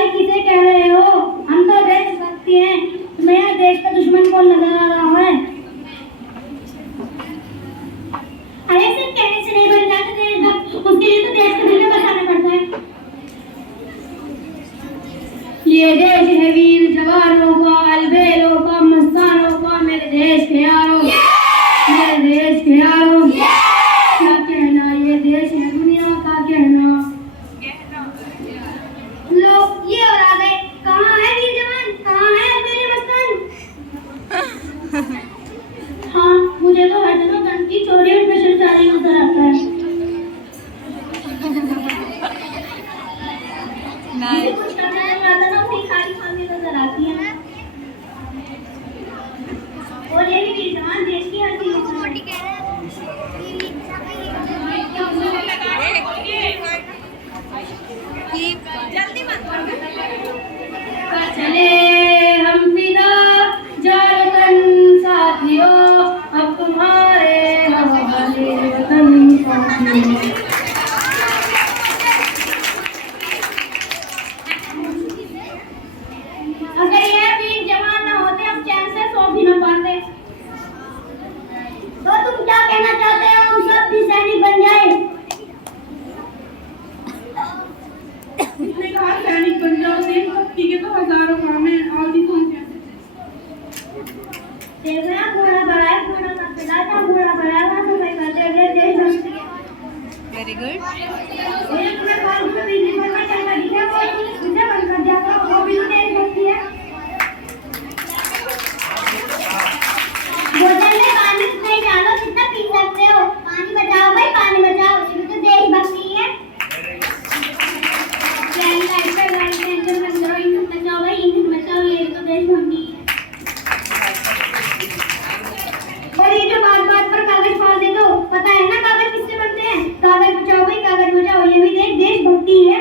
भाई किसे कह रहे हो? हम तो देशभक्ति हैं। तुम्हें देश का दुश्मन कौन नजर आ रहा है? अरे सिर्फ कहने से नहीं बन जाते देशभक्त, उसके लिए तो देश को दिल में बसाना पड़ता है। ये देश है वीर जवानों का, अलबेलों का, मस्तानों का, मेरे देश के यारों, मेरे देश के यारों। क्या कहना, ये देश है दुनिया का कहना। लोग ये और आ गए, कहाँ है वीर जवान, कहाँ है अलबेले मस्तान? हाँ, मुझे तो हर जगह गन की चोरी और पेशेंटारी नजर आता है। मुझे कुछ करने नहीं आता ना, अपनी खाली खाली नजर आती है। और ये वीर जवान देश की हर चीज जल्दी मत चले हम फिदा जारतन साथियों, अब तुम्हारे हवाले वतन साथियों। अगर ये वीर जवान ना होते, हम चैन से सो भी ना पाते। तो तुम क्या कहना चाहते हो, हम सब भी सैनिक बन जाए? इसने कहा सैनिक बन जाओ, देशभक्ति के तो हजारों काम है, आदि कौन कहते? देखना घोड़ा बढ़ाया, घोड़ा मत पिलाता, घोड़ा बढ़ाया तो मैं कहते अगले देशभक्ति। Very good. ये तुम्हें कॉल में बिजली पर मैं चलना दिखा, वो पुलिस मुझे बंद कर दिया, तो वो भी तो देशभक्ति है। बोतल में पानी नहीं डालो, कितना पी सकते हो? पानी बचाओ भाई, पानी बचाओ, ये तो देशभक्ति है। लाइट पे लाइट पे इंजन बचाओ, इंजन बचाओ भाई, इंजन बचाओ, ये तो देशभक्ति है। और ये जो बात बात पर कागज फाड़ दे दो, पता है ना कागज किससे बनते हैं? कागज बचाओ भाई, कागज बचाओ, ये भी देशभक्ति है।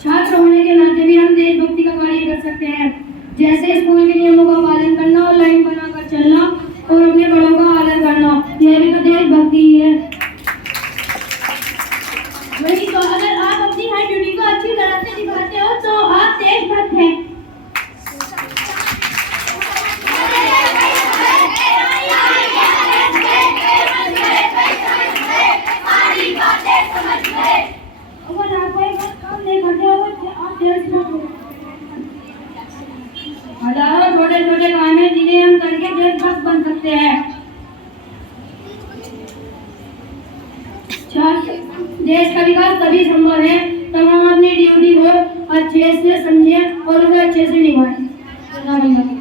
छात्र होने के नाते भी हम देशभक्ति का कार्य कर सकते हैं, जैसे स्कूल के नियमों का पालन करना और लाइन बनाकर चलना और अपने बड़ों का आदर करना, यह भी तो देशभक्ति है। वही तो, अगर आप अपनी हर ड्यूटी को अच्छी तरह से निभाते हो तो आप देशभक्त हैं। अगर आप कोई काम नहीं करते हो तो आप देशभक्त हो। हजारों छोटे छोटे काम हैं जिन्हें हम करके देशभक्त बन सकते हैं। देश का विकास तभी संभव है जब हम अपनी ड्यूटी को अच्छे से समझें और उसे अच्छे से निभाएं।